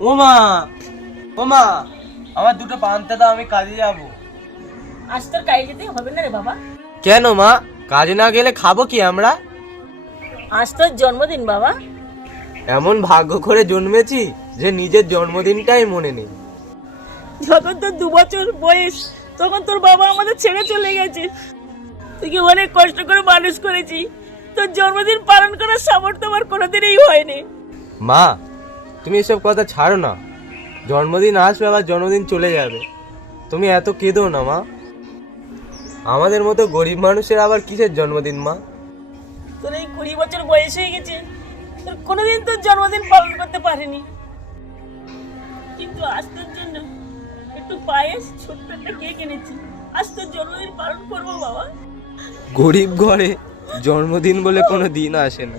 ও মা, ও মা, আমার দুটো পান্তা দাও, আমি কাজে যাব। আজ তোর কাজে যেতে হবে না রে বাবা। কেন মা, কাজে না গেলে খাবো কি আমরা? আজ তোর জন্মদিন বাবা। এমন ভাগ্য করে জন্মেছি যে নিজের জন্মদিনটাই মনে নেই। যখন তোর 2 বছর বয়স তখন তোর বাবা আমাদের ছেড়ে চলে গেছে। তুই অনেক কষ্ট করে মানুষ করেছি, তোর জন্মদিন পালন করার সামর্থ্য আমার কোনোদিনই হয়নি। মা, তুমি এসব কথা ছাড়ো না। জন্মদিন আসবে, আবার জন্মদিন চলে যাবে। তুমি এত কেঁদো না মা। আমাদের মতো গরিব মানুষের আবার কিসের জন্মদিন মা? তোর এই 20 বছর বয়স হয়ে গেছে, তোর কোনোদিন তোর জন্মদিন পালন করতে পারিনি, কিন্তু আজ তোর জন্য একটু পায়েস, ছোট্ট একটা কেক এনেছি। আজ তোর জন্মদিন পালন করবো বাবা। গরিব ঘরে জন্মদিন বলে কোনো দিন আসে না।